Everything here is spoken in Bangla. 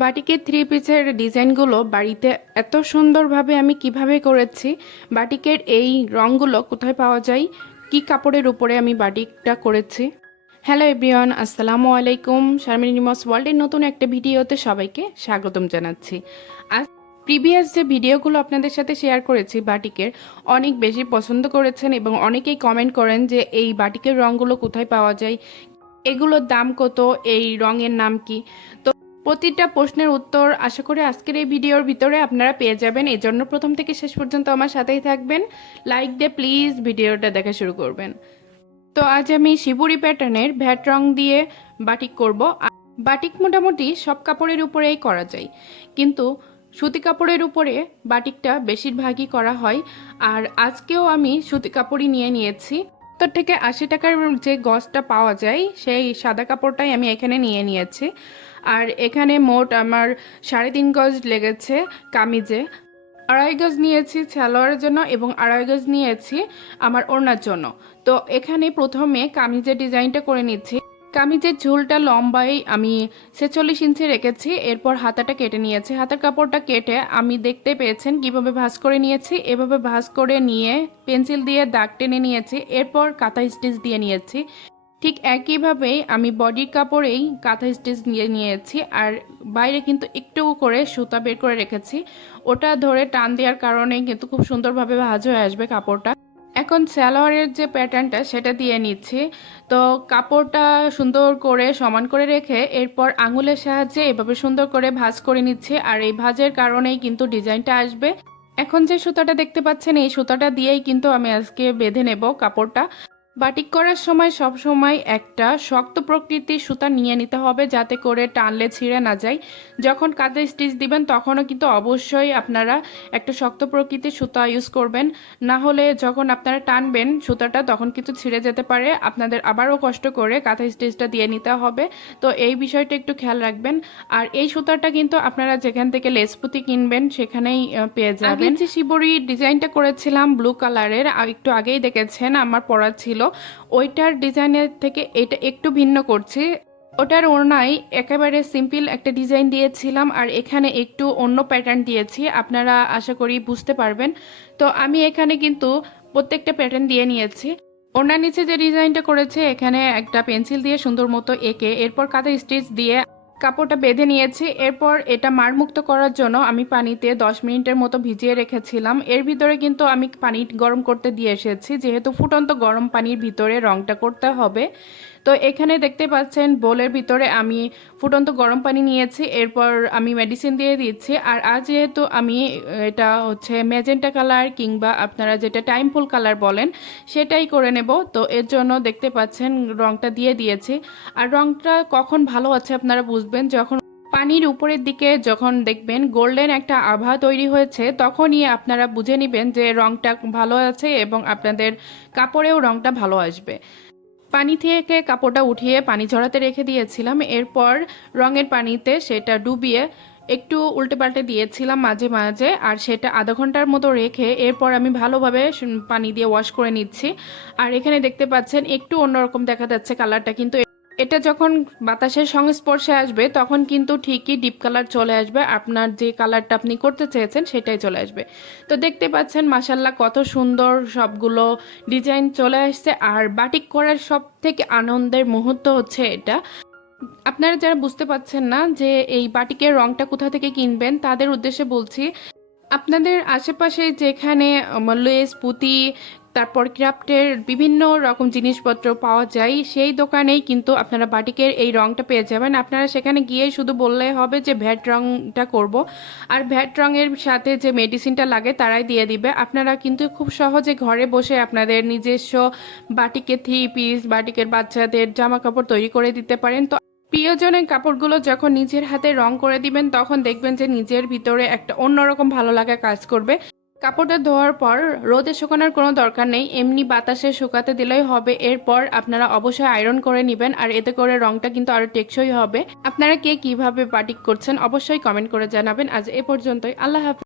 বাটিকের থ্রি পিসের ডিজাইনগুলো বাড়িতে এত সুন্দরভাবে আমি কীভাবে করেছি, বাটিকের এই রঙগুলো কোথায় পাওয়া যায়, কি কাপড়ের উপরে আমি বাটিকটা করেছি। হ্যালো এভরিওয়ান আসসালামু আলাইকুম। শারমিন নিমস ওয়ার্ল্ডের নতুন একটা ভিডিওতে সবাইকে স্বাগতম জানাচ্ছি। আজ প্রিভিয়াস যে ভিডিওগুলো আপনাদের সাথে শেয়ার করেছি, বাটিকের, অনেক বেশি পছন্দ করেছেন এবং অনেকেই কমেন্ট করেন যে এই বাটিকের রঙগুলো কোথায় পাওয়া যায়, এগুলোর দাম কত, এই রঙের নাম কি? তো প্রতিটা প্রশ্নের উত্তর আশা করি আজকের এই ভিডিওর ভিতরে আপনারা পেয়ে যাবেন। এই জন্য প্রথম থেকে শেষ পর্যন্ত আমার সাথেই থাকবেন। লাইক দিয়ে প্লিজ ভিডিওটা দেখা শুরু করবেন। তো আজ আমি শিবুরি প্যাটার্নের ভ্যাট রং দিয়ে বাটিক করব। বাটিক মোটামুটি সব কাপড়ের উপরেই করা যায়। কিন্তু সুতি কাপড়ের উপরে বাটিকটা বেশিরভাগই করা হয়। আর আজকেও আমি সুতি কাপড়ই নিয়ে নিয়েছি। সত্তর থেকে আশি টাকার যে গজটা পাওয়া যায়, সেই সাদা কাপড়টাই আমি এখানে নিয়ে নিয়েছি। আর এখানে মোট আমার সাড়ে তিন গজ লেগেছে কামিজে। আড়াই গজ নিয়েছি সালোয়ারের জন্য এবং আড়াই গজ নিয়েছি আমার ওড়নার জন্য। তো এখানে প্রথমে কামিজের ডিজাইনটা করে নিচ্ছি। কামিজের ঝুলটা লম্বাই আমি ছেচল্লিশ ইঞ্চি রেখেছি, এরপর হাতাটা কেটে নিয়েছি। হাতার কাপড়টা কেটে আমি দেখতে পেয়েছেন কীভাবে ভাঁজ করে নিয়েছি। এভাবে ভাঁজ করে নিয়ে পেন্সিল দিয়ে দাগ টেনে নিয়েছি, এরপর কাঁথা স্টিচ দিয়ে নিয়েছি। ঠিক একইভাবেই আমি বডির কাপড়েই কাঁথা স্টিচ নিয়ে নিয়েছি আর বাইরে কিন্তু একটু করে সুতা বের করে রেখেছি। ওটা ধরে টান দেওয়ার কারণে কিন্তু খুব সুন্দরভাবে ভাজ হয়ে আসবে কাপড়টা। এখন সালোয়ারের যে প্যাটার্নটা সেটা দিয়ে নিচ্ছি। তো কাপড়টা সুন্দর করে সমান করে রেখে এরপর আঙুলের সাহায্যে এভাবে সুন্দর করে ভাজ করে নিচ্ছি আর এই ভাজের কারণেই কিন্তু ডিজাইনটা আসবে। এখন যে সুতাটা দেখতে পাচ্ছেন, এই সুতাটা দিয়েই কিন্তু আমি আজকে বেঁধে নেব কাপড়টা। বাটিক করার সময় সব সময় একটা শক্ত প্রকৃতির সুতা নিয়ে নিতে হবে যাতে করে টানলে ছিঁড়ে না যায়। যখন কাঁধে স্টিচ দিবেন, তখনও কিন্তু অবশ্যই আপনারা একটা শক্ত প্রকৃতির সুতা ইউজ করবেন। না হলে যখন আপনারা টানবেন সুতাটা, তখন কিন্তু ছিঁড়ে যেতে পারে। আপনাদের আবারও কষ্ট করে কাঁথা স্টিচটা দিয়ে নিতে হবে। তো এই বিষয়টা একটু খেয়াল রাখবেন। আর এই সুতাটা কিন্তু আপনারা যেখান থেকে লেসপুতি কিনবেন, সেখানেই পেয়ে যাবেন। শিবরি ডিজাইনটা করেছিলাম ব্লু কালারের একটু আগেই দেখেছেন, আমার পরা ছিল ওইটার ডিজাইনের থেকে এটা একটু ভিন্ন করছি। ওটার ওড়নায় একেবারে সিম্পল একটা ডিজাইন দিয়েছিলাম আর এখানে একটু অন্য প্যাটার্ন দিয়েছি, আপনারা আশা করি বুঝতে পারবেন। তো আমি এখানে কিন্তু প্রত্যেকটা প্যাটার্ন দিয়ে নিয়েছি। ওনার নিচে যে ডিজাইনটা করেছে, এখানে একটা পেন্সিল দিয়ে সুন্দর মতো এঁকে, এরপর কাঁথা স্টিচ দিয়ে কাপড়টা বেঁধে নিয়েছি। এরপর এটা মারমুক্ত করার জন্য আমি পানিতে দশ মিনিটের মতো ভিজিয়ে রেখেছিলাম। এর ভিতরে কিন্তু আমি পানি গরম করতে দিয়ে এসেছি। যেহেতু ফুটন্ত গরম পানির ভিতরে রংটা করতে হবে। তো এখানে দেখতে পাচ্ছেন বোলের ভিতরে আমি ফুটন্ত গরম পানি নিয়েছি, এরপর আমি মেডিসিন দিয়ে দিচ্ছি। আর আজ যেহেতু আমি এটা হচ্ছে ম্যাজেন্টা কালার কিংবা আপনারা যেটা টাইম ফুল কালার বলেন, সেটাই করে নেব। তো এর জন্য দেখতে পাচ্ছেন রংটা দিয়ে দিয়েছি। আর রংটা কখন ভালো আছে আপনারা বুঝবেন, যখন পানির উপরের দিকে যখন দেখবেন গোল্ডেন একটা আভা তৈরি হয়েছে, তখনই আপনারা বুঝে নেবেন যে রংটা ভালো আছে এবং আপনাদের কাপড়েও রংটা ভালো আসবে। পানি থেকে কাপড়টা উঠিয়ে পানি ঝরাতে রেখে দিয়েছিলাম। এরপর রঙের পানিতে সেটা ডুবিয়ে একটু উল্টে পাল্টে দিয়েছিলাম মাঝে মাঝে, আর সেটা আধা ঘণ্টার মতো রেখে এরপর আমি ভালোভাবে পানি দিয়ে ওয়াশ করে নিচ্ছি। আর এখানে দেখতে পাচ্ছেন একটু অন্যরকম দেখা যাচ্ছে কালারটা কিন্তু এটা যখন বাতাসের সংস্পর্শে আসবে, তখন কিন্তু ঠিকই ডিপ কালার চলে আসবে। আপনার যে কালারটা আপনি করতে চেয়েছেন, সেটাই চলে আসবে। তো দেখতে পাচ্ছেন মাসাল্লাহ কত সুন্দর সবগুলো ডিজাইন চলে আসছে। আর বাটিক করার সব থেকে আনন্দের মুহূর্ত হচ্ছে এটা। আপনারা যারা বুঝতে পাচ্ছেন না যে এই বাটিকের রংটা কোথা থেকে কিনবেন, তাদের উদ্দেশ্যে বলছি, আপনাদের আশেপাশে যেখানে লেস, পুঁতি তারপর ক্রাফটের বিভিন্ন রকম জিনিসপত্র পাওয়া যায়, সেই দোকানেই কিন্তু আপনারা বাটিকের এই রংটা পেয়ে যাবেন। আপনারা সেখানে গিয়ে শুধু বললে হবে যে ভ্যাট রংটা করব। আর ভ্যাট রঙের সাথে যে মেডিসিনটা লাগে তারাই দিয়ে দিবে। আপনারা কিন্তু খুব সহজে ঘরে বসে আপনাদের নিজস্ব বাটিকের থ্রি পিস বাটিকের বাচ্চাদের জামা কাপড় তৈরি করে দিতে পারেন। তো প্রিয়জনের কাপড়গুলো যখন নিজের হাতে রং করে দিবেন, তখন দেখবেন যে নিজের ভিতরে একটা অন্যরকম ভালো লাগা কাজ করবে। কাপড়টা ধোয়ার পর রোদে শুকানোর কোনো দরকার নেই, এমনি বাতাসে শুকাতে দিলেই হবে। এরপর আপনারা অবশ্যই আয়রন করে নেবেন আর এতে করে রংটা কিন্তু আরও টেকসই হবে। আপনারা কে কীভাবে বাটিক করছেন অবশ্যই কমেন্ট করে জানাবেন। আজ এ পর্যন্তই। আল্লাহ হাফেজ।